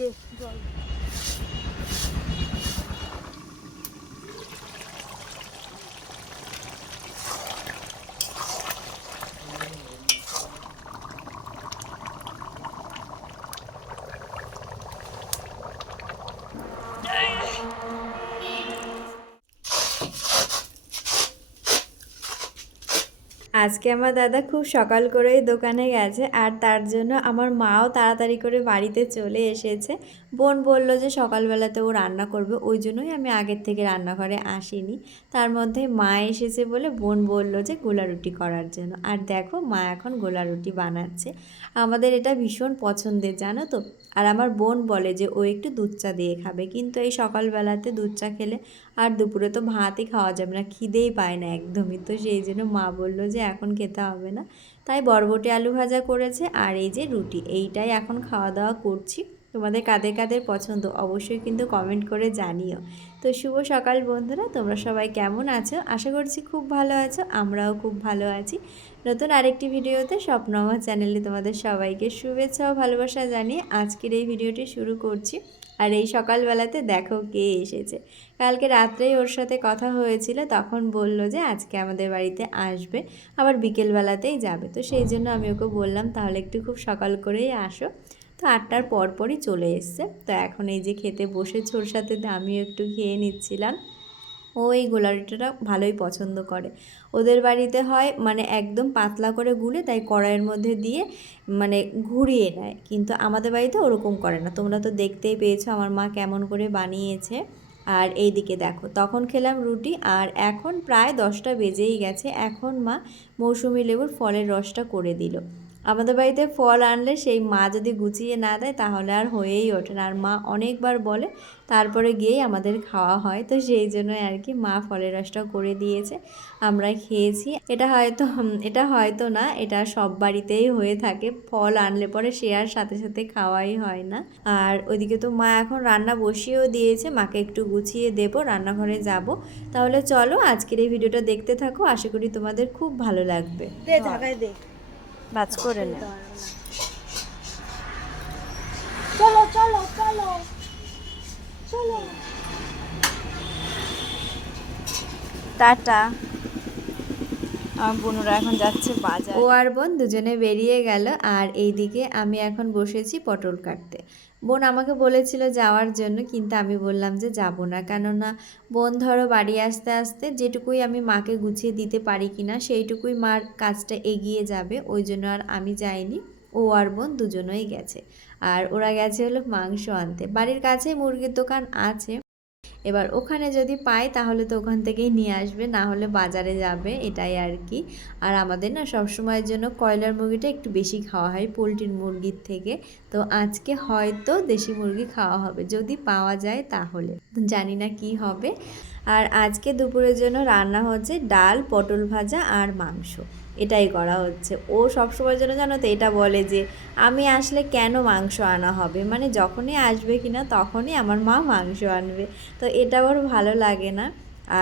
দে জল। আজকে আমার দাদা খুব সকাল করেই দোকানে গেছে আর তার জন্য আমার মাও তাড়াতাড়ি করে বাড়িতে চলে এসেছে। বোন বলল যে সকালবেলাতে ও রান্না করবে, ওই জন্যই আমি আগের থেকে রান্নাঘরে আসিনি। তার মধ্যে মা এসেছে বলে বোন বলল যে গোলা রুটি করার জন্য। আর দেখো মা এখন গোলা রুটি বানাচ্ছে। আমাদের এটা ভীষণ পছন্দের, জানো তো? আর আমার বোন বলে যে ও একটু দুধ চা দিয়ে খাবে। কিন্তু এই সকালবেলাতে দুধ চা খেলে আর দুপুরে তো ভাতই খাওয়া যাবে না, খিদেই পায় না একদমই। তো সেই জন্য মা বলল যে এখন খেতে হবে না। তাই বরবটি আলু ভাজা করেছে আর এই যে রুটি, এইটাই এখন খাওয়া দাওয়া করছি। তোমাদের কাদের কাদের পছন্দ অবশ্যই কিন্তু কমেন্ট করে জানিও। তো শুভ সকাল বন্ধুরা, তোমরা সবাই কেমন আছো? আশা করছি খুব ভালো আছো, আমরাও খুব ভালো আছি। নতুন আরেকটি ভিডিওতে স্বপ্ন আমার চ্যানেলে তোমাদের সবাইকে শুভেচ্ছা ও ভালোবাসা জানিয়ে আজকের এই ভিডিওটি শুরু করছি। আর এই সকালবেলাতে দেখো কে এসেছে। কালকে রাত্রেই ওর সাথে কথা হয়েছিল, তখন বলল যে আজকে আমাদের বাড়িতে আসবে, আবার বিকেলবেলাতেই যাবে। তো সেই জন্য আমি ওকে বললাম, তাহলে একটু খুব সকাল করেই আসো। তো আটটার পরপরই চলে এসছে। তো এখন এই যে খেতে বসেছে, ওর সাথে আমিও একটু খেয়ে নিচ্ছিলাম। ও এই গোলারিটা ভালোই পছন্দ করে। ওদের বাড়িতে হয় মানে একদম পাতলা করে গুলে তাই কড়াইয়ের মধ্যে দিয়ে মানে ঘুরিয়ে নেয়। কিন্তু আমাদের বাড়িতে ওরকম করে না। তোমরা তো দেখতেই পেয়েছ আমার মা কেমন করে বানিয়েছে। আর এই দিকে দেখো, তখন খেলাম রুটি আর এখন প্রায় দশটা বেজেই গেছে। এখন মা মৌসুমি লেবুর ফলের রসটা করে দিল। আমাদের বাড়িতে ফল আনলে সেই মা যদি গুছিয়ে না দেয় তাহলে আর হয়েই ওঠে না। আর মা অনেকবার বলে, তারপরে গিয়েই আমাদের খাওয়া হয়। তো সেই জন্য আর কি মা ফলের রসটা করে দিয়েছে। আমরা খেয়েছি। এটা হয়তো এটা হয়তো না, এটা সব বাড়িতেই হয়ে থাকে। ফল আনলে পরে সে আর সাথে সাথে খাওয়াই হয় না। আর ওইদিকে তো মা এখন রান্না বসিয়েও দিয়েছে। মাকে একটু গুছিয়ে দেবো, রান্নাঘরে যাব। তাহলে চলো আজকের এই ভিডিওটা দেখতে থাকো। আশা করি তোমাদের খুব ভালো লাগবে। দে দে। বাজ করে নে। চলো চলো চলো। চলো। টাটা। আমার বোনরা এখন যাচ্ছে বাজার। ও আর বোন দুজনে বেরিয়ে গেল আর এইদিকে আমি এখন বসেছি পটল কাটতে। বোন আমাকে বলেছিল যাওয়ার জন্য, কিন্তু আমি বললাম যে যাব না। কেননা বোন ধরো বাড়ি আসতে আসতে যেটুকুই আমি মাকে গুছিয়ে দিতে পারি কিনা, সেইটুকুই মার কাজটা এগিয়ে যাবে। ওই জন্য আর আমি যাইনি। ও আর বোন দুজনেই গেছে। আর ওরা গেছে হলো মাংস আনতে। বাড়ির কাছে মুরগির দোকান আছে। এবার ওখানে যদি পাই তাহলে তো ওখান থেকেই নিয়ে আসবে, না হলে বাজারে যাবে, এটাই আর কি। আর আমাদের না সবসময়ের জন্য কয়লার মুরগিটা একটু বেশি খাওয়া হয়, পোলট্রির মুরগির থেকে। তো আজকে হয়তো দেশি মুরগি খাওয়া হবে, যদি পাওয়া যায় তাহলে। জানি না কি হবে। আর আজকে দুপুরের জন্য রান্না হচ্ছে ডাল, পটল ভাজা আর মাংস। এটাই করা হচ্ছে। ও সবসময়ের জন্য জানো তো এটা বলে যে, আমি আসলে কেন মাংস আনা হবে? মানে যখনই আসবে কিনা তখনই আমার মা মাংস আনবে। তো এটা ওর ভালো লাগে না।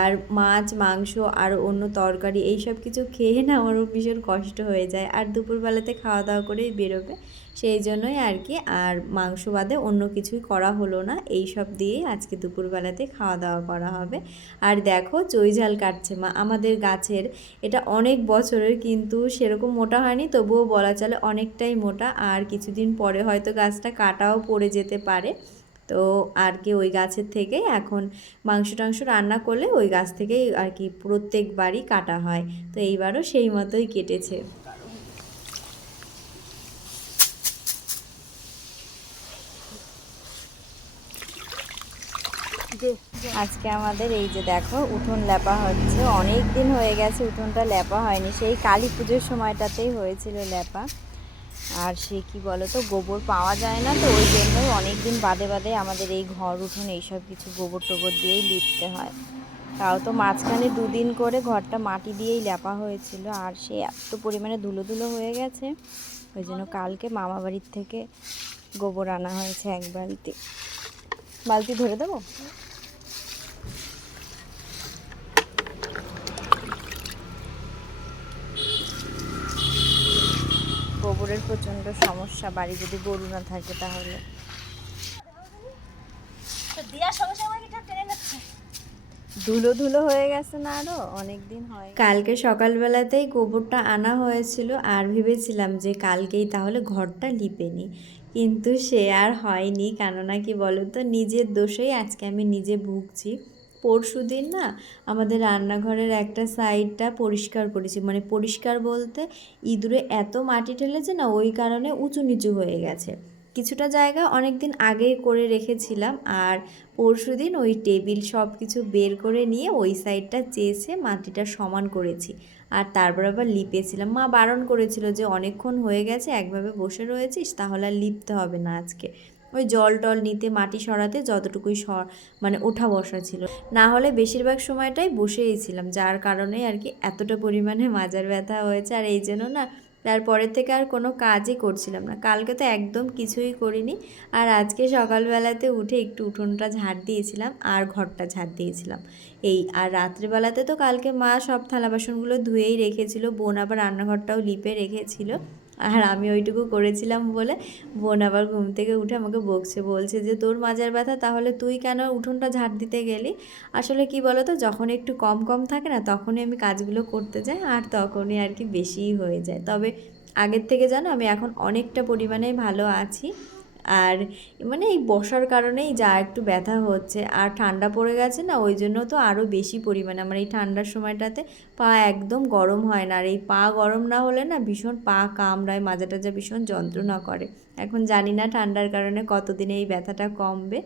আর মাছ, মাংস আর অন্য তরকারি এই সব কিছু খেয়ে না আমারও ভীষণ কষ্ট হয়ে যায়। আর দুপুরবেলাতে খাওয়া দাওয়া করেই বেরোবে। সেই জন্যই আর কি। আর মাংস বাদে অন্য কিছুই করা হলো না। এই সব দিয়েই আজকে দুপুরবেলাতে খাওয়া দাওয়া করা হবে। আর দেখো চৈঝাল কাটছে মা। আমাদের গাছের, এটা অনেক বছরের কিন্তু সেরকম মোটা হয়নি, তবুও বলা চলে অনেকটাই মোটা। আর কিছুদিন পরে হয়তো গাছটা কাটাও পড়ে যেতে পারে। তো আর কি ওই গাছের থেকেই এখন মাংস টাংস রান্না করলে ওই গাছ থেকেই আর কি প্রত্যেকবারই কাটা হয়। তো এইবারও সেই মতোই কেটেছে। আজকে আমাদের এই যে দেখো, উঠোন লেপা হচ্ছে। অনেক দিন হয়ে গেছে, উঠোনটা লেপা হয়নি। সেই কালী পুজোর সময়টাতেই হয়েছিল লেপা। আর সে কি বলো তো গোবর পাওয়া যায় না তো, ওই জন্যই অনেক দিন বাদে বাদে আমাদের এই ঘর, উঠোন এইসব কিছু গোবর টোবর দিয়েই লিপতে হয়। তাও তো মাঝখানে দুদিন করে ঘরটা মাটি দিয়েই লেপা হয়েছিল। আর সে এত পরিমাণে ধুলো ধুলো হয়ে গেছে, ওই জন্য কালকে মামা বাড়ির থেকে গোবর আনা হয়েছে এক বালতি। বালতি ধরে দেবো? গোবরের প্রচণ্ড সমস্যা বাড়ি যদি গরু না থাকে তাহলে। ধুলো ধুলো হয়ে গেছে না আরও অনেক দিন হয় কালকে সকালবেলাতেই গোবরটা আনা হয়েছিল আর ভেবেছিলাম যে কালকেই তাহলে ঘরটা লিপে নিই কিন্তু সে আর হয়নি কেননা কি বলো তো নিজের দোষেই আজকে আমি নিজে ভুগছি। পরশু দিন না আমাদের রান্নাঘরের একটা সাইডটা পরিষ্কার করেছি। মানে পরিষ্কার বলতে ইঁদুরে এত মাটি ঠেলেছে না, ওই কারণে উঁচু নিচু হয়ে গেছে। কিছুটা জায়গা অনেক দিন আগেই করে রেখেছিলাম আর পরশু দিন ওই টেবিল সব কিছু বের করে নিয়ে ওই সাইডটা চেয়েছে মাটিটা সমান করেছি। আর তারপর আবার লিপেছিলাম। মা বারণ করেছিল যে অনেকক্ষণ হয়ে গেছে, একভাবে বসে রয়েছিস, তাহলে আর লিপতে হবে না আজকে। ওই জল টল নিতে, মাটি সরাতে যতটুকুই সর মানে ওঠা বসা ছিল। না হলে বেশিরভাগ সময়টাই বসেই ছিলাম, যার কারণে আর কি এতটা পরিমাণে মাজার ব্যথা হয়েছে। আর এই জন্য না তারপরের থেকে আর কোনো কাজই করছিলাম না। কালকে তো একদম কিছুই করিনি। আর আজকে সকালবেলাতে উঠে একটু উঠোনটা ঝাড় দিয়েছিলাম আর ঘরটা ঝাড় দিয়েছিলাম। এই, আর রাত্রেবেলাতে তো কালকে মা সব থালা বাসনগুলো ধুয়েই রেখেছিল, বোন আবার রান্নাঘরটাও লিপে রেখেছিল। আর আমি ওইটুকু করেছিলাম বলে বোন আবার ঘুম থেকে উঠে আমাকে বকছে, বলছে যে তোর মাজার ব্যথা, তাহলে তুই কেন উঠোনটা ঝাড় দিতে গেলি? আসলে কি বলো তো যখন একটু কম কম থাকে না, তখনই আমি কাজগুলো করতে যাই আর তখনই আর কি বেশিই হয়ে যায়। তবে আগের থেকে জানো, আমি এখন অনেকটা পরিমাণে ভালো আছি। আর মানে এই বসার কারণেই যা একটু ব্যথা হচ্ছে। আর ঠান্ডা পড়ে গেছে না, ওই জন্য তো আরও বেশি পরিমাণে। আমার এই ঠান্ডার সময়টাতে পা একদম গরম হয় না। আর এই পা গরম না হলে না ভীষণ পা কামড়ায়, মাজা টাজা ভীষণ যন্ত্রণা করে। এখন জানি না ঠান্ডার কারণে কতদিনে এই ব্যথাটা কমবে।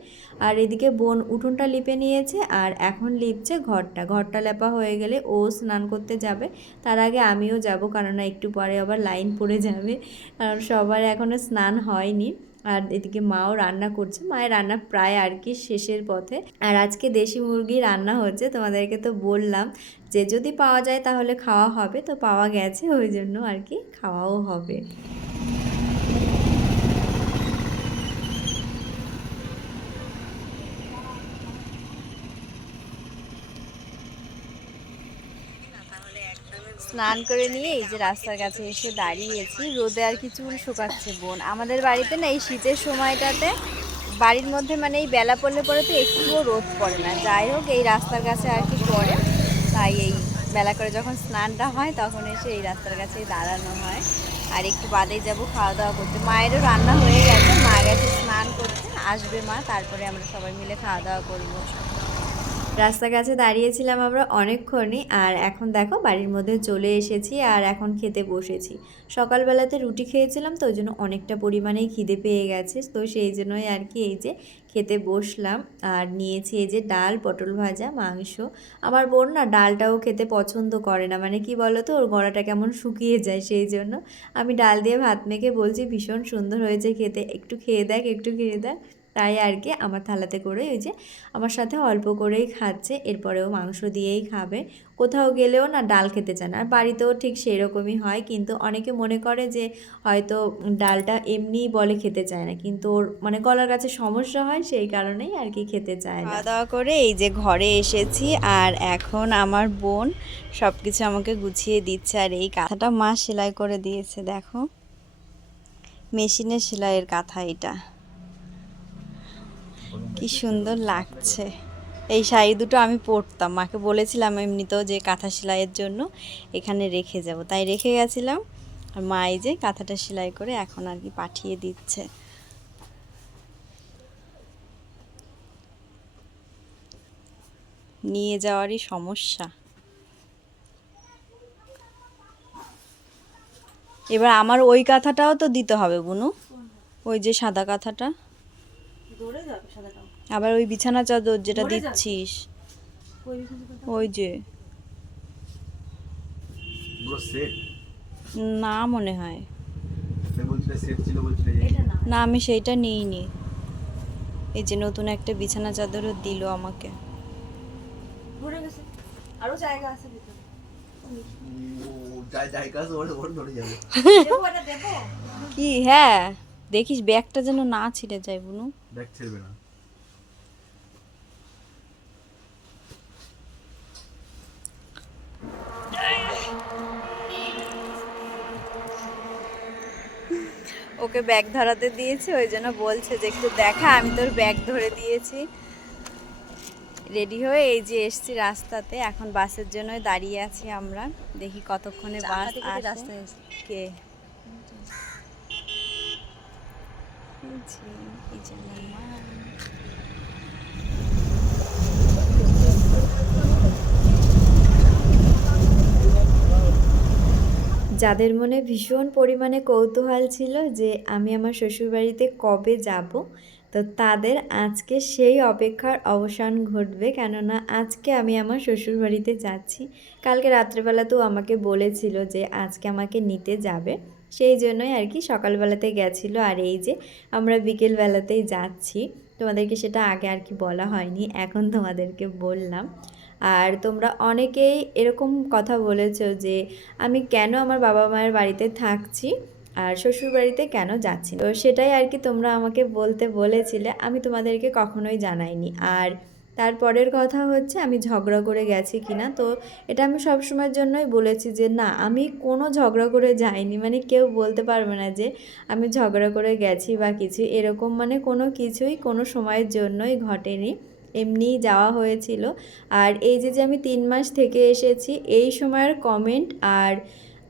আর এদিকে বোন উঠোনটা লিপে নিয়েছে আর এখন লিপছে ঘরটা। ঘরটা লেপা হয়ে গেলে ও স্নান করতে যাবে। তার আগে আমিও যাব, কেননা একটু পরে আবার লাইন পড়ে যাবে। কারণ সবার এখনও স্নান হয়নি। আর এদিকে মাও রান্না করছে। মায়ের রান্না প্রায় আর কি শেষের পথে। আর আজকে দেশি মুরগি রান্না হচ্ছে, তোমাদেরকে তো বললাম যে যদি পাওয়া যায় তাহলে খাওয়া হবে, তো পাওয়া গেছে, ওই জন্য আর কি খাওয়াও হবে। স্নান করে নিয়ে এই যে রাস্তার কাছে এসে দাঁড়িয়েছি, রোদে আর কি চুল শুকাচ্ছে বোন। আমাদের বাড়িতে না এই শীতের সময়টাতে বাড়ির মধ্যে মানে এই বেলা পড়লে পরে তো একটুও রোদ পড়ে না। যাই হোক, এই রাস্তার কাছে আর কি পড়ে। তাই এই বেলা করে যখন স্নানটা হয়, তখন এসে এই রাস্তার কাছে দাঁড়ানো হয়। আর একটু বাদেই যাব খাওয়া দাওয়া করতে। মায়েরও রান্না হয়ে গেছে, মা গেছে স্নান করতে। আসবে মা, তারপরে আমরা সবাই মিলে খাওয়া দাওয়া করব। রাস্তার কাছে দাঁড়িয়েছিলাম আমরা অনেকক্ষণই আর এখন দেখো বাড়ির মধ্যে চলে এসেছি আর এখন খেতে বসেছি। সকালবেলাতে রুটি খেয়েছিলাম তো ওই জন্য অনেকটা পরিমাণেই খিদে পেয়ে গেছে। তো সেই জন্যই আর কি এই যে খেতে বসলাম আর নিয়েছি এই যে ডাল, পটল ভাজা, মাংস। আমার বোন না ডালটাও খেতে পছন্দ করে না। মানে কি বলো তো ওর গলাটা কেমন শুকিয়ে যায় সেই জন্য। আমি ডাল দিয়ে ভাত মেখে বলছি, ভীষণ সুন্দর হয়েছে খেতে। একটু খেয়ে দেখ, একটু খেয়ে দেখ। তাই আর কি আমার থালাতে করে ওই যে আমার সাথে অল্প করেই খাচ্ছে, এরপরেও মাংস দিয়েই খাবে। কোথাও গেলেও না ডাল খেতে চায় না। আর বাড়িতেও ঠিক সেই রকমই হয়, কিন্তু অনেকে মনে করে যে হয়তো ডালটা এমনিই বলে খেতে চায় না, কিন্তু ওর মানে গলার কাছে সমস্যা হয় সেই কারণেই আর কি খেতে চায় খাওয়া দাওয়া করে এই যে ঘরে এসেছি, আর এখন আমার বোন সব কিছু আমাকে গুছিয়ে দিচ্ছে, আর এই কাঁথাটা মা সেলাই করে দিয়েছে, দেখো। মেশিনের সেলাইয়ের কাঁথা এটা। কি সুন্দর লাগছে। এই শাড়ি দুটো আমি পরতাম। মাকে বলেছিলাম এমনিতেও যে কাঁথা সেলাইয়ের জন্য এখানে রেখে যাব। তাই রেখে গেছিলাম। আর মা এই যে কাঁথাটা সেলাই করে এখন আর কি পাঠিয়ে দিচ্ছে। নিয়ে যাওয়ারই সমস্যা। এবার আমার ওই কাঁথাটাও তো দিতে হবে বুনু। ওই যে সাদা কাঁথাটা। সাদাটাও আবার ওই বিছানা চাদর যেটা দিচ্ছিস। ওই যে। না মনে হয়। না। না আমি সেইটা নিইনি। এই যে নতুন একটা বিছানা চাদরও দিল আমাকে। আরও জায়গা আছে কি হ্যাঁ দেখিস ব্যাগটা যেন না ছিঁড়ে যায় বুনু। ব্যাগ ছেড়বে না। ওকে ব্যাগ ধরাতে দিয়েছে ওই জন্য বলছে যে একটু দেখা আমি তোর ব্যাগ ধরে দিয়েছি। রেডি হয়ে এই যে এসছি রাস্তাতে এখন বাসের জন্যই দাঁড়িয়ে আছি আমরা। দেখি কতক্ষণে বাস রাস্তায়। কে? এই যে, এই যে আমার মা। যাদের মনে ভীষণ পরিমাণে কৌতূহল ছিল যে আমি আমার শ্বশুরবাড়িতে কবে যাব, তো তাদের আজকে সেই অপেক্ষার অবসান ঘটবে। কেননা আজকে আমি আমার শ্বশুরবাড়িতে যাচ্ছি। কালকে রাত্রেবেলাতেও আমাকে বলেছিল যে আজকে আমাকে নিতে যাবে। সেই জন্যই আর কি সকালবেলাতে গেছিল। আর এই যে আমরা বিকেলবেলাতেই যাচ্ছি। তোমাদেরকে সেটা আগে আর কি বলা হয়নি, এখন তোমাদেরকে বললাম। আর তোমরা অনেকেই এরকম কথা বলেছ যে আমি কেন আমার বাবা মায়ের বাড়িতে থাকছি আর শ্বশুর বাড়িতে কেন যাচ্ছি তো সেটাই আর কি তোমরা আমাকে বলতে বলেছিলে, আমি তোমাদেরকে কখনোই জানাইনি। আর তারপরের কথা হচ্ছে, আমি ঝগড়া করে গেছি কিনা? তো এটা আমি সব সময়ের জন্যই বলেছি যে না, আমি কোনো ঝগড়া করে যাইনি। মানে কেউ বলতে পারবে না যে আমি ঝগড়া করে গেছি বা কিছু, এরকম মানে কোনো কিছুই কোনো সময়ের জন্যই ঘটেনি। এমনিই যাওয়া হয়েছিল। আর এই যে যে আমি তিন মাস থেকে এসেছি, এই সময়ের কমেন্ট আর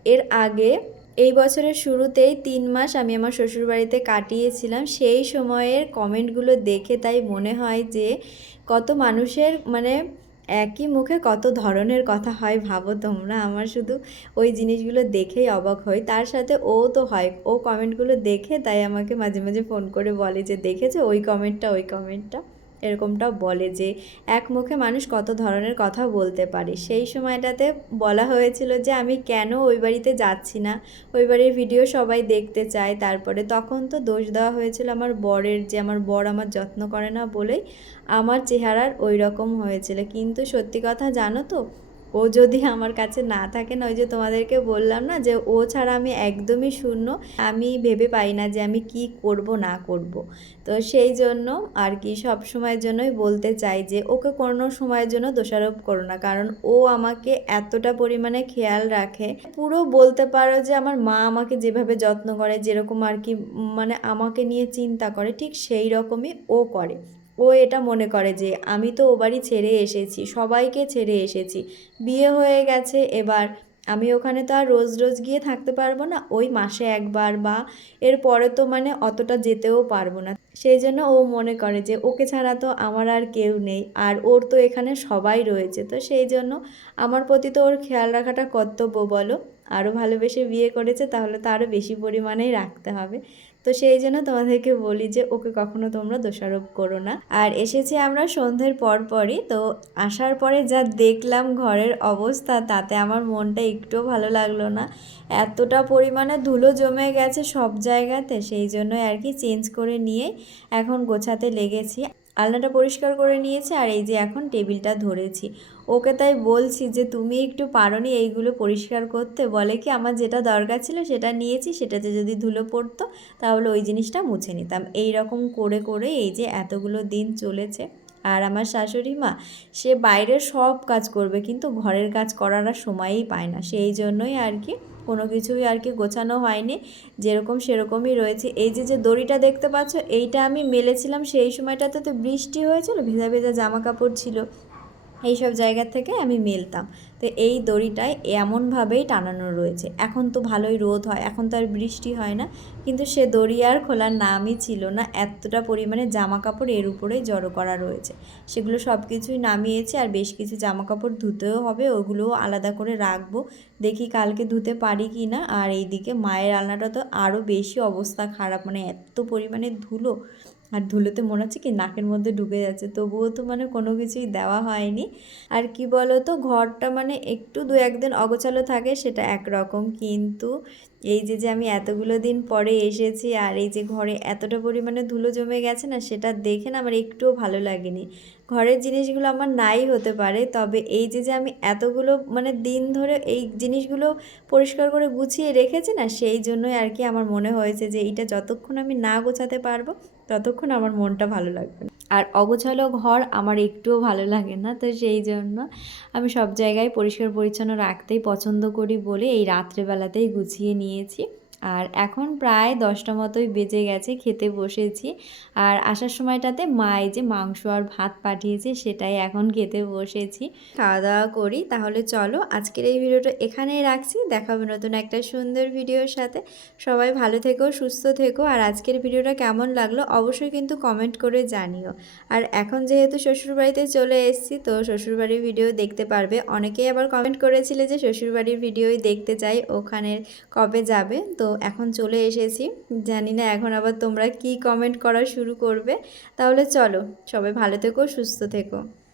এর আগে এই বছরের শুরুতেই তিন মাস আমি আমার শ্বশুরবাড়িতে কাটিয়েছিলাম। সেই সময়ের কমেন্টগুলো দেখে তাই মনে হয় যে, কত মানুষের মানে একই মুখে কত ধরনের কথা হয় ভাবো তোমরা। আমার শুধু ওই জিনিসগুলো দেখেই অবাক হই। তার সাথে ও তো হয়, ও কমেন্টগুলো দেখে তাই আমাকে মাঝে মাঝে ফোন করে বলে যে, দেখেছে? ওই কমেন্টটা ওই কমেন্টটা এরকমটাও বলে যে, এক মুখে মানুষ কত ধরনের কথা বলতে পারে। সেই সময়টাতে বলা হয়েছিল যে, আমি কেন ওই বাড়িতে যাচ্ছি না? ওই বাড়ির ভিডিও সবাই দেখতে চায়। তারপরে তখন তো দোষ দেওয়া হয়েছিল আমার বরের যে, আমার বর আমার যত্ন করে না বলেই আমার চেহারার ওই রকম হয়েছিল। কিন্তু সত্যি কথা জানো তো ও যদি আমার কাছে না থাকে না, ওই যে তোমাদেরকে বললাম না যে ও ছাড়া আমি একদমই শূন্য। আমি ভেবে পাই না যে আমি কি করব, না করব। তো সেই জন্য আর কি সব সময়ের জন্যই বলতে চাই যে ওকে কোনো সময়ের জন্য দোষারোপ করো না। কারণ ও আমাকে এতটা পরিমাণে খেয়াল রাখে। পুরো বলতে পারো যে আমার মা আমাকে যেভাবে যত্ন করে, যেরকম আর কি মানে আমাকে নিয়ে চিন্তা করে, ঠিক সেই রকমই ও করে। ও এটা মনে করে যে, আমি তো ও বাড়ি ছেড়ে এসেছি, সবাইকে ছেড়ে এসেছি। বিয়ে হয়ে গেছে, এবার আমি ওখানে তো আর রোজ রোজ গিয়ে থাকতে পারব না। ওই মাসে একবার বা এরপরে তো মানে অতটা যেতেও পারব না। সেই জন্য ও মনে করে যে, ওকে ছাড়া তো আমার আর কেউ নেই, আর ওর তো এখানে সবাই রয়েছে। তো সেই জন্য আমার প্রতি তো ওর খেয়াল রাখাটা কর্তব্য বলো। আরও ভালোবেসে বিয়ে করেছে, তাহলে তো আরও বেশি পরিমাণেই রাখতে হবে। তো সেই জন্য তোমাদেরকে বলি যে ওকে কখনো তোমরা দোষারোপ করো না। আর এসেছি আমরা সন্ধ্যের পর পরই, তো আসার পরে যা দেখলাম ঘরের অবস্থা, তাতে আমার মনটা একটুও ভালো লাগল না। এতটা পরিমাণে ধুলো জমে গেছে সব জায়গাতে, সেই জন্যই আর কি চেঞ্জ করে নিয়ে এখন গোছাতে লেগেছি। আলনাটা পরিষ্কার করে নিয়েছি আর এই যে এখন টেবিলটা ধরেছি। ওকে তাই বলছি যে, তুমি একটু পারোনি এইগুলো পরিষ্কার করতে। বলে কি, আমার যেটা দরকার ছিল সেটা নিয়েছি, সেটাতে যদি ধুলো পড়তো তাহলে ওই জিনিসটা মুছে নিতাম। এই রকম করে করে এই যে এতগুলো দিন চলেছে। আর আমার শাশুড়ি মা, সে বাইরের সব কাজ করবে, কিন্তু ঘরের কাজ করার আর সময়ই পায় না। সেই জন্যই আর কি কোনো কিছুই আর কি গোছানো হয়নি, যেরকম সেরকমই রয়েছে। এই যে যে দড়িটা দেখতে পাচ্ছ, এইটা আমি মেলেছিলাম সেই সময়টাতে তো বৃষ্টি হয়েছিল, ভেজা ভেজা জামা কাপড় ছিল। এই সব জায়গা থেকে আমি মেলতাম। তো এই দড়িটায় এমনভাবেই টানানো রয়েছে। এখন তো ভালোই রোদ হয়, এখন তো আর বৃষ্টি হয় না। কিন্তু সে দড়ি আর খোলার নামই ছিল না, এতটা পরিমাণে জামা কাপড় এর উপরেই জড়ো করা রয়েছে। সেগুলো সব কিছুই নামিয়েছি আর বেশ কিছু জামা কাপড় ধুতেও হবে, ওগুলোও আলাদা করে রাখব। দেখি কালকে ধুতে পারি কি না। আর এইদিকে মায়ের আলনাটা তো আরও বেশি অবস্থা খারাপ মানে এত পরিমাণে ধুলো। আর ধুলোতে মনে হচ্ছে কি নাকের মধ্যে ঢুকে যাচ্ছে। তবুও তো মানে কোনো কিছুই দেওয়া হয়নি। আর কি বলো তো ঘরটা মানে একটু দু একদিন অগোছালো থাকে সেটা একরকম। কিন্তু এই যে যে আমি এতগুলো দিন পরে এসেছি আর এই যে ঘরে এতটা পরিমাণে ধুলো জমে গেছে না, সেটা দেখে না আমার একটুও ভালো লাগেনি। ঘরের জিনিসগুলো আমার নাই হতে পারে, তবে এই যে যে আমি এতগুলো মানে দিন ধরে এই জিনিসগুলো পরিষ্কার করে গুছিয়ে রেখেছি না, সেই জন্যই আর কি আমার মনে হয়েছে যে, এইটা যতক্ষণ আমি না গোছাতে পারব ততক্ষণ আমার মনটা ভালো লাগবে না। আর অগোছালো ঘর আমার একটুও ভালো লাগে না, তো সেই জন্য আমি সব জায়গায় পরিষ্কার পরিচ্ছন্ন রাখতেই পছন্দ করি বলে এই রাত্রেবেলাতেই গুছিয়ে নিয়েছি। আর এখন প্রায় দশটা মতোই বেজে গেছে, খেতে বসেছি। আর আসার সময়টাতে মায় যে মাংস আর ভাত পাঠিয়েছে সেটাই এখন খেতে বসেছি। খাওয়া দাওয়া করি, তাহলে চলো আজকের এই ভিডিওটা এখানেই রাখছি। দেখাবে নতুন একটা সুন্দর ভিডিওর সাথে। সবাই ভালো থেকো, সুস্থ থেকো। আর আজকের ভিডিওটা কেমন লাগল অবশ্যই কিন্তু কমেন্ট করে জানিও। আর এখন যেহেতু শ্বশুরবাড়িতে চলে এসেছি, তো শ্বশুরবাড়ির ভিডিও দেখতে পারবে। অনেকেই আবার কমেন্ট করেছিলে যে শ্বশুরবাড়ির ভিডিওই দেখতে চাই ওখানে কবে যাবে? তো এখন চলে এসেছি। জানি না এখন আবার তোমরা কি কমেন্ট করা শুরু করবে। তাহলে চলো, সবাই ভালো থেকো, সুস্থ থেকো।